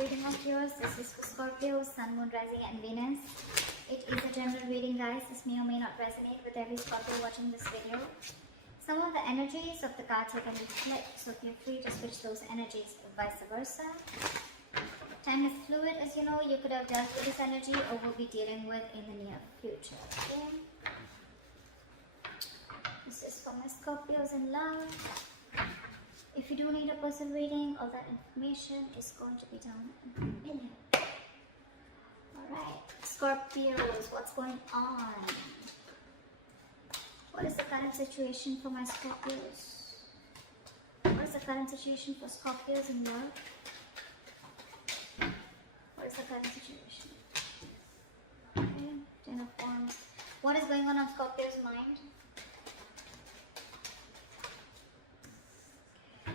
reading of yours. This is for Scorpio, Sun, Moon, Rising and Venus. It is a general reading, guys. This may or may not resonate with every Scorpio watching this video. Some of the energies of the cards are going to be flipped, so feel free to switch those energies or vice versa. Time is fluid, as you know. You could have dealt with this energy or will be dealing with in the near future. Okay? This is for my Scorpios in love. If you do need a personal reading, all that information is going to be down in here. Alright, Scorpios, what's going on? What is the current situation for my Scorpios? What is the current situation for Scorpios in love? What is the current situation? Okay, Ten of Wands. What is going on Scorpio's mind?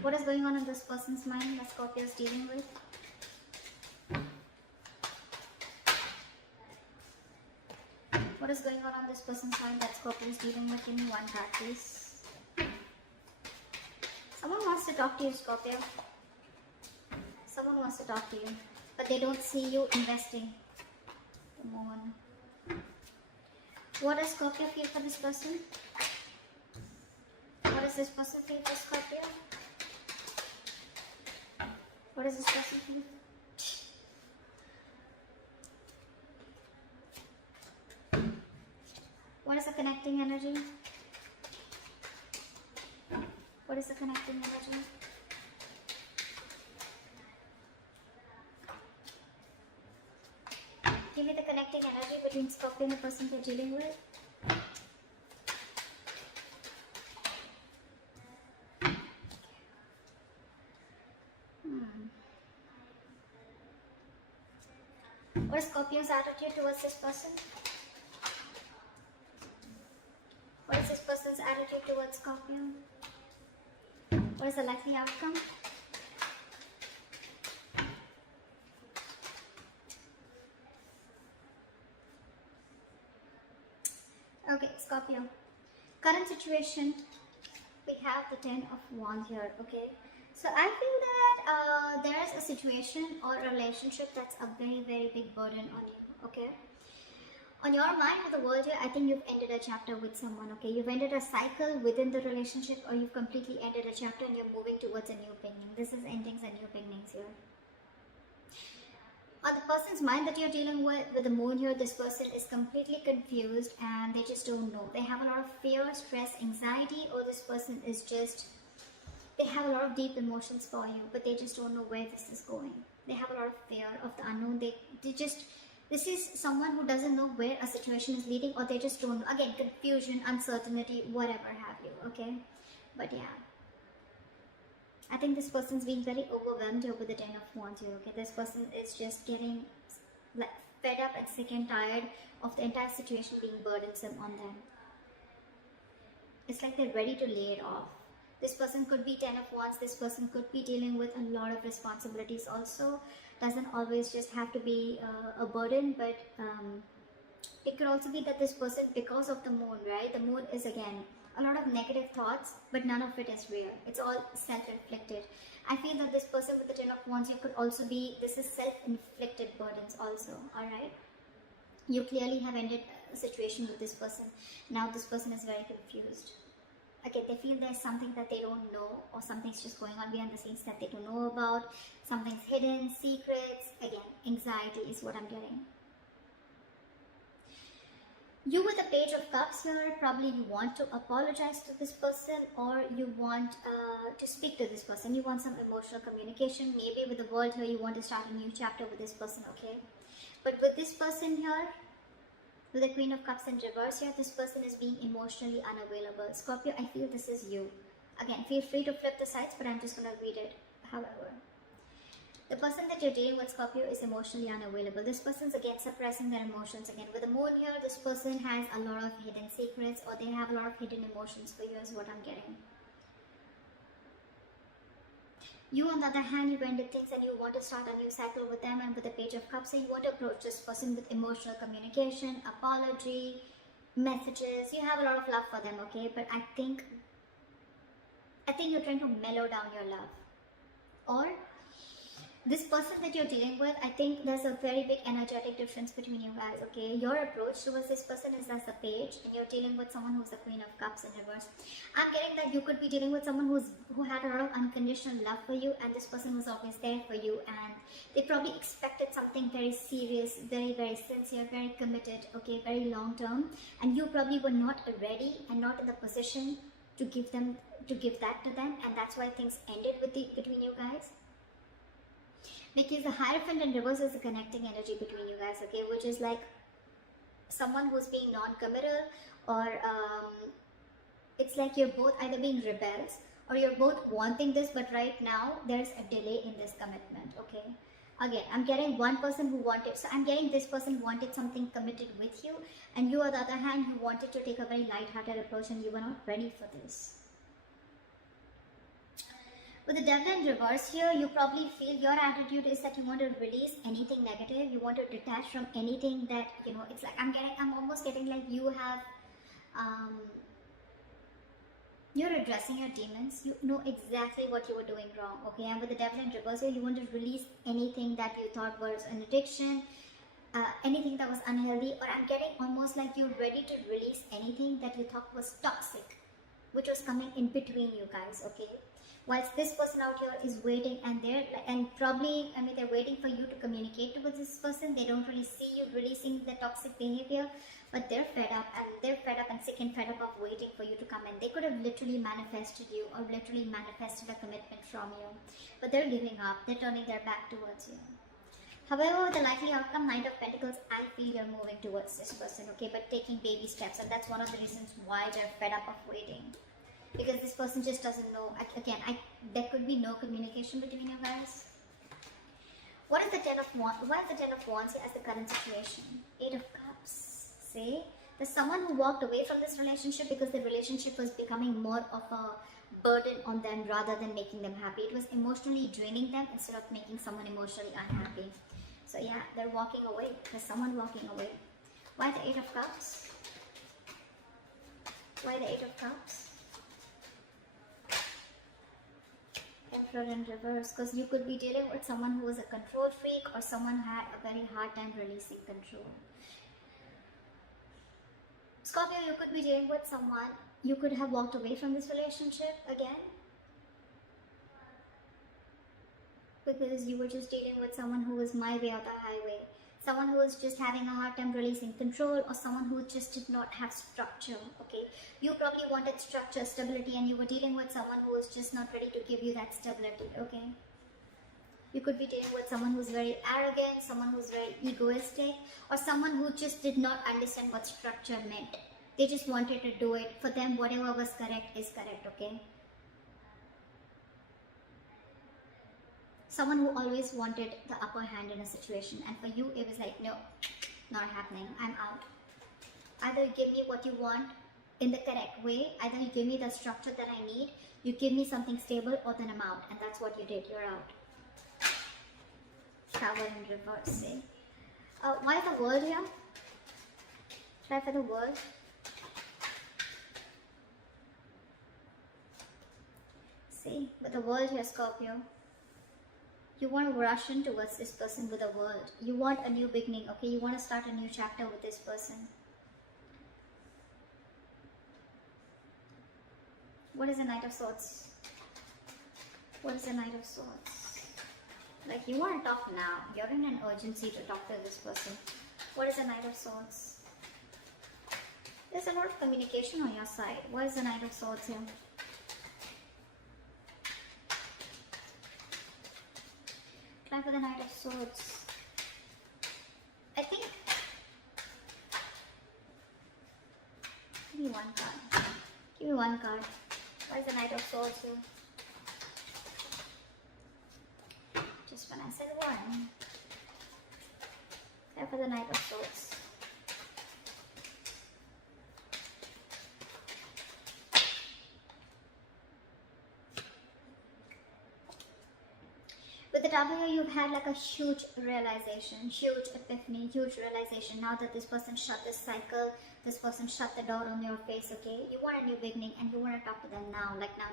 What is going on in this person's mind that Scorpio is dealing with? What is going on this person's mind that Scorpio is dealing with? Give me one card, please. Someone wants to talk to you, Scorpio. Someone wants to talk to you, but they don't see you investing. Come on. What does Scorpio feel for this person? What does this person feel for Scorpio? What does this person feel? What is the connecting energy? What is the connecting energy? Give me the connecting energy between Scorpio and the person they're dealing with. What is Scorpio's attitude towards this person? What is this person's attitude towards Scorpio? What is the likely outcome? Okay, Scorpio. Current situation, we have the Ten of Wands here, okay? So I feel that there is a situation or a relationship that's a very, very big burden on you, okay? On your mind with the world here, I think you've ended a chapter with someone, okay? You've ended a cycle within the relationship, or you've completely ended a chapter and you're moving towards a new beginning. This is endings and new beginnings here. On the person's mind that you're dealing with the moon here, this person is completely confused and they just don't know. They have a lot of fear, stress, anxiety, or this person is just, they have a lot of deep emotions for you, but they just don't know where this is going. They have a lot of fear of the unknown. This is someone who doesn't know where a situation is leading, or they just don't know. Again, confusion, uncertainty, whatever have you, okay? But yeah. I think this person's being very overwhelmed here with the Ten of Wands here, okay? This person is just getting like fed up and sick and tired of the entire situation being burdensome on them. It's like they're ready to lay it off. This person could be Ten of Wands. This person could be dealing with a lot of responsibilities also. Doesn't always just have to be a burden, but it could also be that this person, because of the moon, right? The moon is, again, a lot of negative thoughts, but none of it is real. It's all self-inflicted. I feel that this person with the Ten of Wands, you could also be, this is self-inflicted burdens also, alright? You clearly have ended a situation with this person. Now this person is very confused. Okay, they feel there's something that they don't know, or something's just going on behind the scenes that they don't know about. Something's hidden, secrets. Again, anxiety is what I'm getting. You with the Page of Cups here, probably you want to apologize to this person, or you want to speak to this person. You want some emotional communication. Maybe with the world here, you want to start a new chapter with this person, okay? But with this person here, with the Queen of Cups in reverse here, this person is being emotionally unavailable. Scorpio, I feel this is you. Again, feel free to flip the sides, but I'm just going to read it. However, the person that you're dealing with, Scorpio, is emotionally unavailable. This person's, again, suppressing their emotions. Again, with the moon here, this person has a lot of hidden secrets, or they have a lot of hidden emotions for you, is what I'm getting. You, on the other hand, you've ended things and you want to start a new cycle with them, and with the Page of Cups, so you want to approach this person with emotional communication, apology, messages. You have a lot of love for them, okay? But I think you're trying to mellow down your love. Or this person that you're dealing with, I think there's a very big energetic difference between you guys, okay? Your approach towards this person is as the page, and you're dealing with someone who's the Queen of Cups in reverse. I'm getting that you could be dealing with someone who had a lot of unconditional love for you, and this person was always there for you, and they probably expected something very serious, very, very sincere, very committed, okay, very long term, and you probably were not ready and not in the position to give that to them, and that's why things ended between you guys. Because the Hierophant in reverse is a connecting energy between you guys, okay, which is like someone who's being non-committal, or it's like you're both either being rebels or you're both wanting this, but right now there's a delay in this commitment, okay? Again, I'm getting one person who wanted, so I'm getting this person wanted something committed with you, and you on the other hand, you wanted to take a very light-hearted approach and you were not ready for this. With the Devil in reverse here, you probably feel your attitude is that you want to release anything negative, you want to detach from anything that, you know, it's like I'm almost getting like you have, you're addressing your demons, you know exactly what you were doing wrong, okay? And with the Devil in reverse here, you want to release anything that you thought was an addiction, anything that was unhealthy, or I'm getting almost like you're ready to release anything that you thought was toxic, which was coming in between you guys, okay? Whilst this person out here is waiting, and probably, I mean, they're waiting for you to communicate with this person. They don't really see you releasing the toxic behavior, but they're fed up and sick and fed up of waiting for you to come in. They could have literally manifested you or literally manifested a commitment from you, but they're giving up. They're turning their back towards you. However, the likely outcome, Knight of Pentacles, I feel you're moving towards this person, okay, but taking baby steps, and that's one of the reasons why they're fed up of waiting. Because this person just doesn't know. Again, there could be no communication between you guys. What is the Ten of Wands? Why is the Ten of Wands as the current situation? Eight of Cups. See? There's someone who walked away from this relationship because the relationship was becoming more of a burden on them rather than making them happy. It was emotionally draining them instead of making someone emotionally unhappy. So yeah, they're walking away. There's someone walking away. Why the Eight of Cups? Why the Eight of Cups? Emperor in reverse, because you could be dealing with someone who was a control freak or someone who had a very hard time releasing control. Scorpio, you could be dealing with someone, you could have walked away from this relationship again, because you were just dealing with someone who was my way or the highway. Someone who is just having a hard time releasing control, or someone who just did not have structure, okay? You probably wanted structure, stability, and you were dealing with someone who was just not ready to give you that stability, okay? You could be dealing with someone who's very arrogant, someone who's very egoistic, or someone who just did not understand what structure meant. They just wanted to do it. For them, whatever was correct is correct, okay? Someone who always wanted the upper hand in a situation, and for you it was like, no, not happening, I'm out. Either you give me what you want in the correct way, either you give me the structure that I need, you give me something stable, or then I'm out. And that's what you did, you're out. Tower in reverse, see? Why the World here? Try for the World. See, with the World here, Scorpio. You want to rush in towards this person with the World. You want a new beginning, okay? You want to start a new chapter with this person. What is the Knight of Swords? What is the Knight of Swords? Like, you want to talk now. You're in an urgency to talk to this person. What is the Knight of Swords? There's a lot of communication on your side. What is the Knight of Swords here? Try for the Knight of Swords. I think... Give me one card. Give me one card. Why is the Knight of Swords here? Just when I said one. Try for the Knight of Swords. With the Tower here, you've had like a huge realization, huge epiphany, huge realization. Now that this person shut this cycle, this person shut the door on your face, okay? You want a new beginning and you want to talk to them now, like now.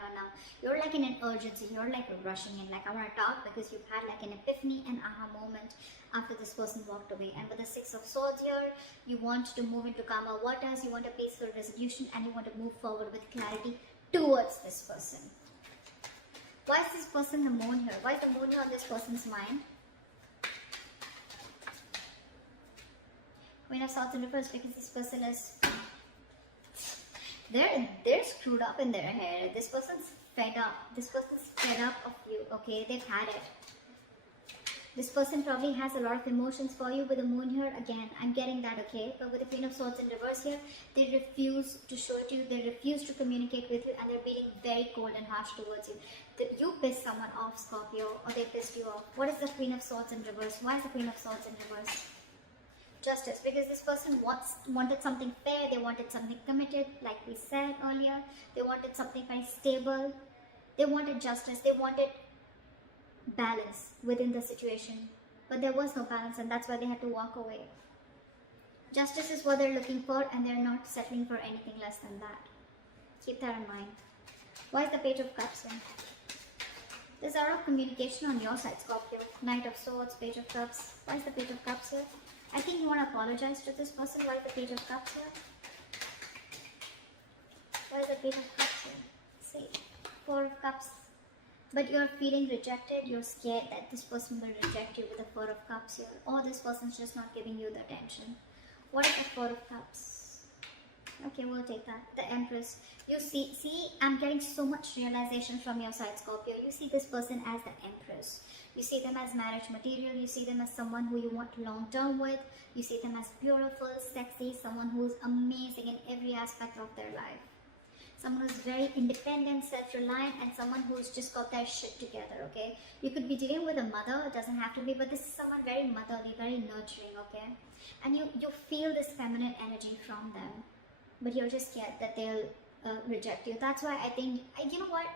You're like in an urgency, you're like rushing in, like I want to talk because you've had like an epiphany and aha moment after this person walked away. And with the Six of Swords here, you want to move into calmer waters, you want a peaceful resolution, and you want to move forward with clarity towards this person. Why is this person the moon here? Why is the moon here on this person's mind? Queen of Swords in reverse, because this person is... They're screwed up in their head. This person's fed up. This person's fed up of you, okay? They've had it. This person probably has a lot of emotions for you with the moon here. Again, I'm getting that, okay? But with the Queen of Swords in reverse here, they refuse to show it to you. They refuse to communicate with you, and they're being very cold and harsh towards you. You pissed someone off, Scorpio, or they pissed you off. What is the Queen of Swords in reverse? Why is the Queen of Swords in reverse? Justice, because this person wanted something fair. They wanted something committed, like we said earlier. They wanted something very stable. They wanted justice. They wanted balance within the situation, but there was no balance, and that's why they had to walk away. Justice is what they're looking for, and they're not settling for anything less than that. Keep that in mind. Why is the Page of Cups here? There's a lot of communication on your side, Scorpio. Knight of Swords, Page of Cups. Why is the Page of Cups here? I think you want to apologize to this person. Why is the Page of Cups here? Why is the Page of Cups here? See, Four of Cups. But you're feeling rejected, you're scared that this person will reject you with the Four of Cups here. Or this person's just not giving you the attention. What is the Four of Cups? Okay, we'll take that. The Empress. You see, I'm getting so much realization from your side, Scorpio. You see this person as the Empress. You see them as marriage material. You see them as someone who you want long term with. You see them as beautiful, sexy, someone who's amazing in every aspect of their life. Someone who's very independent, self-reliant, and someone who's just got their shit together, okay? You could be dealing with a mother, it doesn't have to be, but this is someone very motherly, very nurturing, okay? And you feel this feminine energy from them, but you're just scared that they'll reject you. That's why I think, you know what?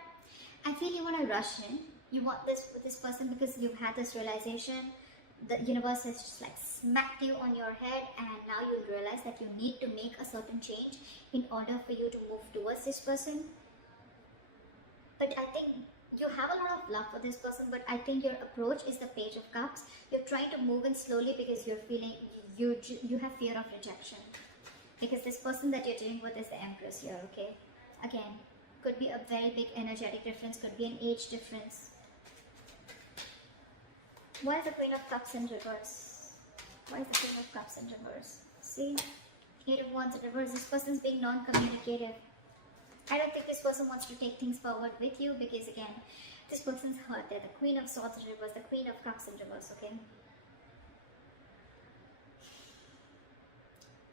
I feel you want to rush in. You want this with this person because you've had this realization. The universe has just like smacked you on your head, and now you realize that you need to make a certain change in order for you to move towards this person. But I think you have a lot of love for this person, but I think your approach is the Page of Cups. You're trying to move in slowly because you're feeling you have fear of rejection, because this person that you're dealing with is the Empress here, okay? Again, could be a very big energetic difference, could be an age difference. Why is the Queen of Cups in reverse? Why is the Queen of Cups in reverse? See? Eight of Wands in reverse. This person is being non-communicative. I don't think this person wants to take things forward with you because, again, this person's hurt. They're the Queen of Swords in reverse, the Queen of Cups in reverse, okay?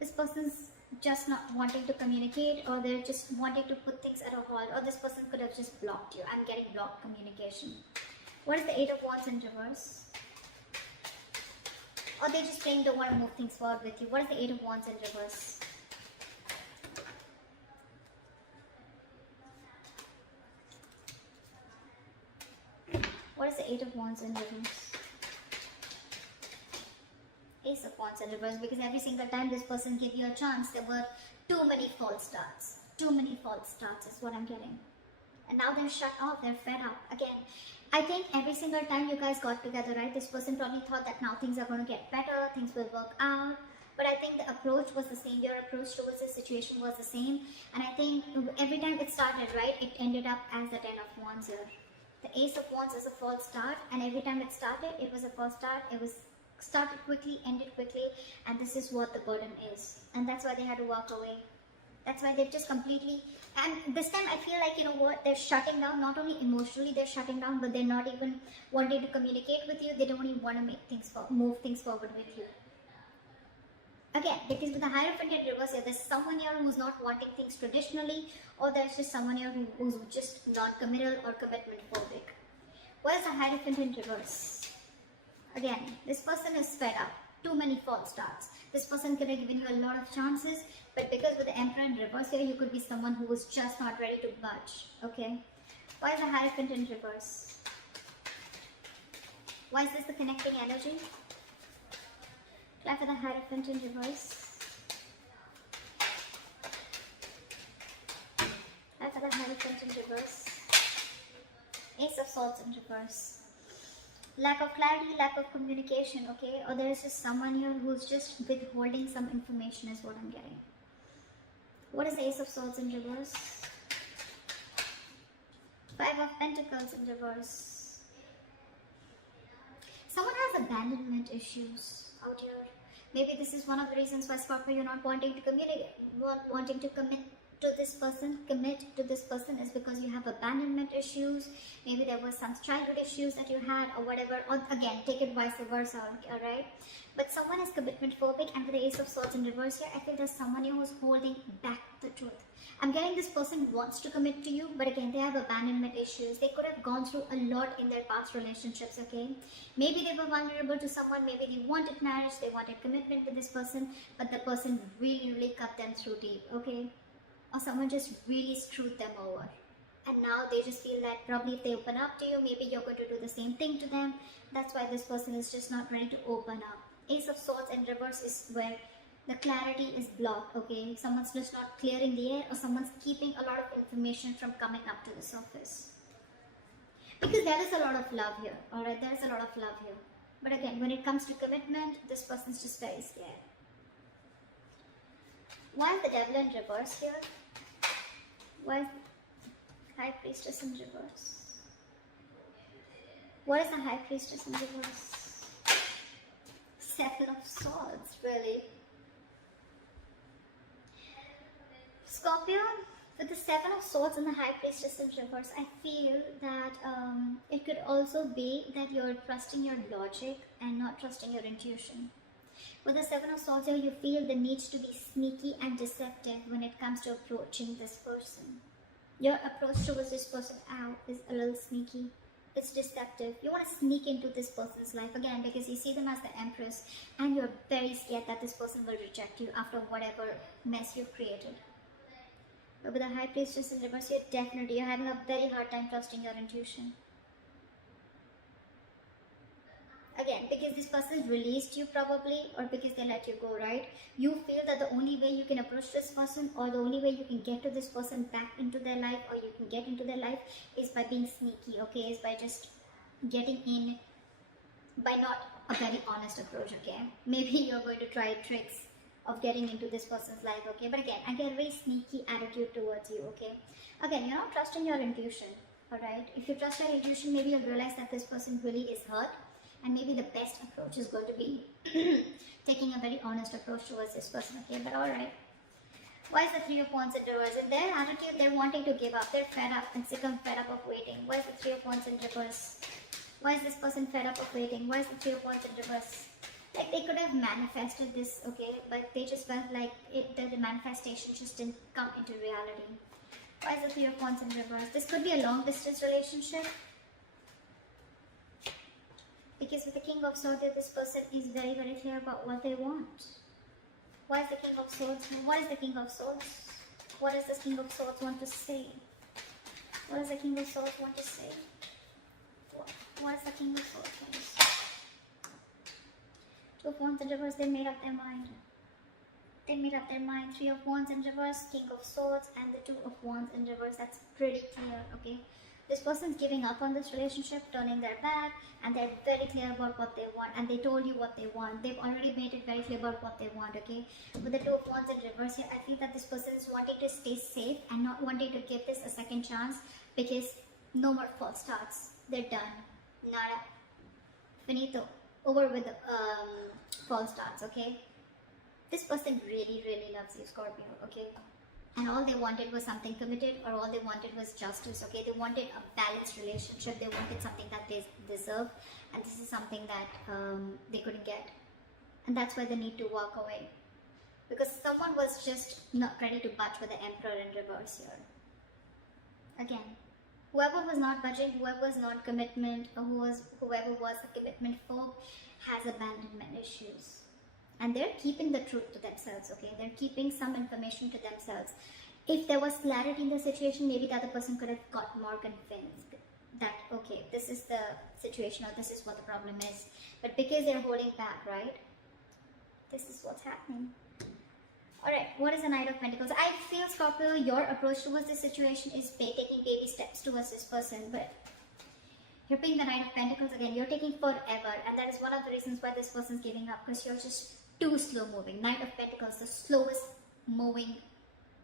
This person's just not wanting to communicate, or they're just wanting to put things at a halt, or this person could have just blocked you. I'm getting blocked communication. What is the Eight of Wands in reverse? Or they're just saying don't want to move things forward with you. What is the Eight of Wands in reverse? What is the Eight of Wands in reverse? Ace of Wands in reverse, because every single time this person gave you a chance, there were too many false starts. Too many false starts is what I'm getting. And now they're shut off, they're fed up. Again, I think every single time you guys got together, right, this person probably thought that now things are going to get better, things will work out. But I think the approach was the same, your approach towards the situation was the same. And I think every time it started, right, it ended up as the Ten of Wands here. The Ace of Wands is a false start, and every time it started, it was a false start. It was started quickly, ended quickly, and this is what the burden is. And that's why they had to walk away. That's why they've just completely, and this time I feel like, you know what, they're shutting down. Not only emotionally they're shutting down, but they're not even wanting to communicate with you. They don't even want to make things move things forward with you. Again, because with the Hierophant in reverse here, there's someone here who's not wanting things traditionally, or there's just someone here who's just non-committal or commitment phobic. What is the Hierophant in reverse? Again, this person is fed up. Too many false starts. This person could have given you a lot of chances, but because with the Emperor in reverse here, you could be someone who was just not ready to budge. Okay? Why is the Hierophant in reverse? Why is this the connecting energy? Clap for the Hierophant in reverse. Clap for the Hierophant in reverse. Ace of Swords in reverse. Lack of clarity, lack of communication, okay? Or there is just someone here who's just withholding some information is what I'm getting. What is the Ace of Swords in reverse? Five of Pentacles in reverse. Someone has abandonment issues out here. Maybe this is one of the reasons why, Scorpio, you're not wanting to communicate, not wanting to commit to this person is because you have abandonment issues. Maybe there was some childhood issues that you had or whatever, or again, take it vice versa, alright? But someone is commitment phobic, and with the Ace of Swords in reverse here, I feel there's someone here who's holding back the truth. I'm getting this person wants to commit to you, but again, they have abandonment issues. They could have gone through a lot in their past relationships, okay? Maybe they were vulnerable to someone, maybe they wanted marriage, they wanted commitment with this person, but the person really cut them through deep, okay? Or someone just really screwed them over. And now they just feel that probably if they open up to you, maybe you're going to do the same thing to them. That's why this person is just not ready to open up. Ace of Swords in reverse is where the clarity is blocked, okay? Someone's just not clearing the air, or someone's keeping a lot of information from coming up to the surface. Because there is a lot of love here, alright? There is a lot of love here. But again, when it comes to commitment, this person's just very scared. Why is the Devil in reverse here? Why is the High Priestess in reverse? What is the High Priestess in reverse? Seven of Swords, really? Scorpio, with the Seven of Swords and the High Priestess in reverse, I feel that it could also be that you're trusting your logic and not trusting your intuition. With the Seven of Swords here, you feel the need to be sneaky and deceptive when it comes to approaching this person. Your approach towards this person out is a little sneaky. It's deceptive. You want to sneak into this person's life again because you see them as the Empress, and you're very scared that this person will reject you after whatever mess you've created. But with the High Priestess in reverse, you're having a very hard time trusting your intuition. Again, because this person released you probably, or because they let you go, right? You feel that the only way you can approach this person, or the only way you can get to this person back into their life, or you can get into their life, is by being sneaky, okay? Is by just getting in, by not a very honest approach, okay? Maybe you're going to try tricks of getting into this person's life, okay? But again, I get a very sneaky attitude towards you, okay? Again, you're not trusting your intuition, alright? If you trust your intuition, maybe you'll realize that this person really is hurt. And maybe the best approach is going to be taking a very honest approach towards this person, okay? But alright. Why is the Three of Wands in reverse? In their attitude, they're wanting to give up. They're fed up and sick and fed up of waiting. Why is the Three of Wands in reverse? Why is this person fed up of waiting? Why is the Three of Wands in reverse? Like, they could have manifested this, okay? But they just felt like the manifestation just didn't come into reality. Why is the Three of Wands in reverse? This could be a long distance relationship. Because with the King of Swords, this person is very clear about what they want. Why is the King of Swords? What is the King of Swords? What does the King of Swords want to say? What does the King of Swords want to say? What is the King of Swords want to say? Two of Wands in reverse, they made up their mind. They made up their mind. Three of Wands in reverse, King of Swords, and the Two of Wands in reverse. That's pretty clear, okay? This person's giving up on this relationship, turning their back, and they're very clear about what they want, and they told you what they want. They've already made it very clear about what they want, okay? With the Two of Wands in reverse here, I feel that this person is wanting to stay safe and not wanting to give this a second chance, because no more false starts. They're done. Nada. Finito. Over with the false starts, okay? This person really loves you, Scorpio, okay? And all they wanted was something committed, or all they wanted was justice, okay? They wanted a balanced relationship. They wanted something that they deserve, and this is something that they couldn't get. And that's why they need to walk away. Because someone was just not ready to budge with the Emperor in reverse here. Again, whoever was not budging, whoever was not commitment, or whoever was a commitment phobe has abandonment issues. And they're keeping the truth to themselves, okay? They're keeping some information to themselves. If there was clarity in the situation, maybe the other person could have got more convinced. that, okay, this is the situation or this is what the problem is. But because they're holding back, right? This is what's happening. Alright, what is the Knight of Pentacles? I feel, Scorpio, your approach towards this situation is taking baby steps towards this person, but you're picking the Knight of Pentacles again. You're taking forever, and that is one of the reasons why this person's giving up, because you're just too slow moving. Knight of Pentacles, the slowest moving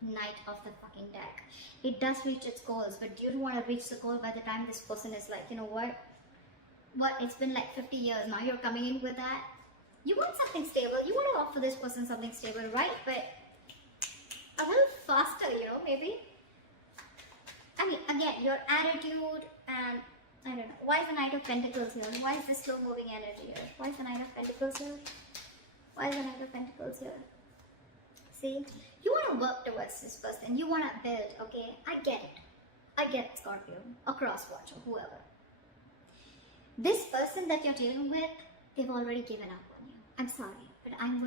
knight of the fucking deck. It does reach its goals, but you don't want to reach the goal by the time this person is like, you know what? It's been like 50 years now. You're coming in with that. You want something stable. You want to offer this person something stable, right? But a little faster, you know, maybe. I mean, again, your attitude and I don't know. Why is the Knight of Pentacles here? Why is this slow moving energy here? Why is the Knight of Pentacles here? Why is the Knight of Pentacles here? See, you want to work towards this person. You want to build, okay? I get it. I get it, Scorpio. A crosswatch or whoever. This person that you're dealing with, they've already given up on you. I'm sorry, but I'm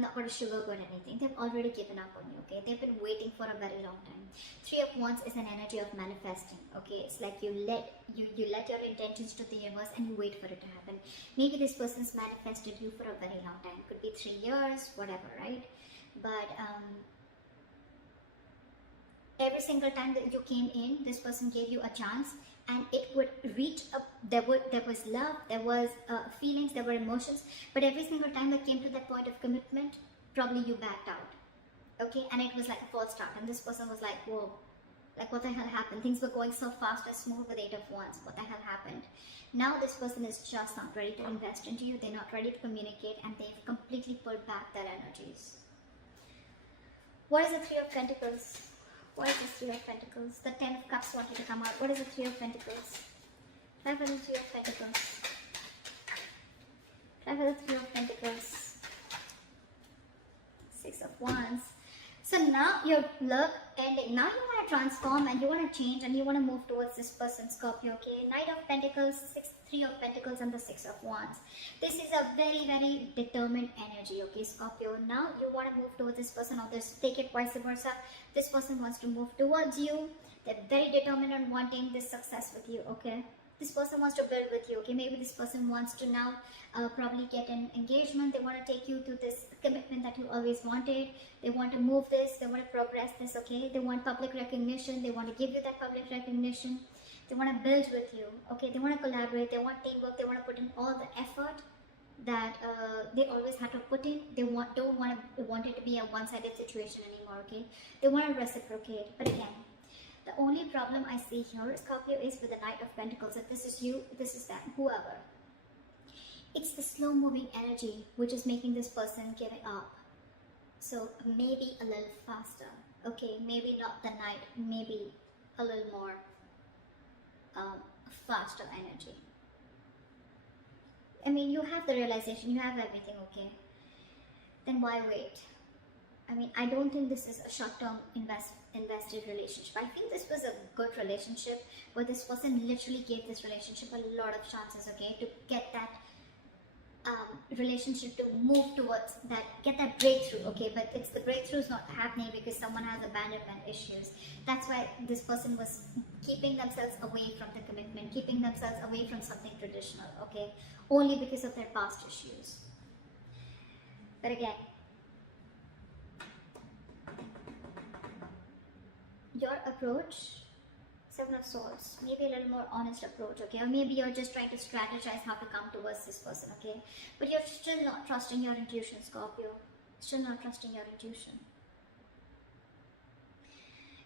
not going to sugarcoat anything. They've already given up on you, okay? They've been waiting for a very long time. Three of Wands is an energy of manifesting, okay? It's like you let your intentions to the universe and you wait for it to happen. Maybe this person's manifested you for a very long time. It could be 3 years, whatever, right? But every single time that you came in, this person gave you a chance, and it would reach up. There was love, there was feelings, there were emotions, but every single time that came to that point of commitment, probably you backed out, okay? And it was like a false start, and this person was like, whoa, like what the hell happened? Things were going so fast and smooth with 8 of Wands. What the hell happened? Now this person is just not ready to invest into you. They're not ready to communicate, and they've completely pulled back their energies. What is the Three of Pentacles? What is the Three of Pentacles? The 10 of Cups wanted to come out. What is the Three of Pentacles? Try for the Three of Pentacles. Try for the Three of Pentacles. 6 of Wands. So now your luck ending. Now you want to transform and you want to change and you want to move towards this person, Scorpio, okay? Knight of Pentacles, 3 of Pentacles and the 6 of Wands. This is a very, very determined energy, okay, Scorpio? Now you want to move towards this person, or take it vice versa. This person wants to move towards you. They're very determined on wanting this success with you, okay? This person wants to build with you, okay? Maybe this person wants to now probably get an engagement. They want to take you to this commitment that you always wanted. They want to move this. They want to progress this, okay? They want public recognition. They want to give you that public recognition. They want to build with you, okay? They want to collaborate. They want teamwork. They want to put in all the effort that they always had to put in. They don't want it to be a one-sided situation anymore, okay? They want to reciprocate. But again, the only problem I see here, Scorpio, is with the Knight of Pentacles. If this is you, this is them, whoever. It's the slow-moving energy which is making this person give it up. So maybe a little faster, okay? Maybe not the Knight, maybe a little more faster energy. I mean, you have the realization, you have everything, okay? Then why wait? I mean, I don't think this is a short-term invested relationship. I think this was a good relationship where this person literally gave this relationship a lot of chances, okay, to get that relationship to move towards that, get that breakthrough, okay? But it's the breakthrough's not happening because someone has abandonment issues. That's why this person was keeping themselves away from the commitment, keeping themselves away from something traditional, okay? Only because of their past issues. But again, your approach, 7 of Swords, maybe a little more honest approach, okay? Or maybe you're just trying to strategize how to come towards this person, okay? But you're still not trusting your intuition, Scorpio. Still not trusting your intuition.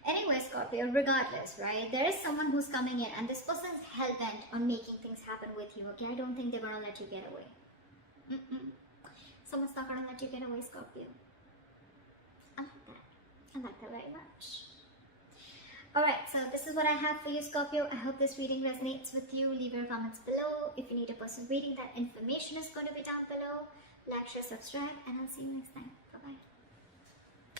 Anyway, Scorpio, regardless, right? There is someone who's coming in and this person is hell-bent on making things happen with you, okay? I don't think they're going to let you get away. Someone's not going to let you get away, Scorpio. I like that. I like that very much. Alright, so this is what I have for you, Scorpio. I hope this reading resonates with you. Leave your comments below. If you need a personal reading, that information is going to be down below. Like, share, subscribe, and I'll see you next time.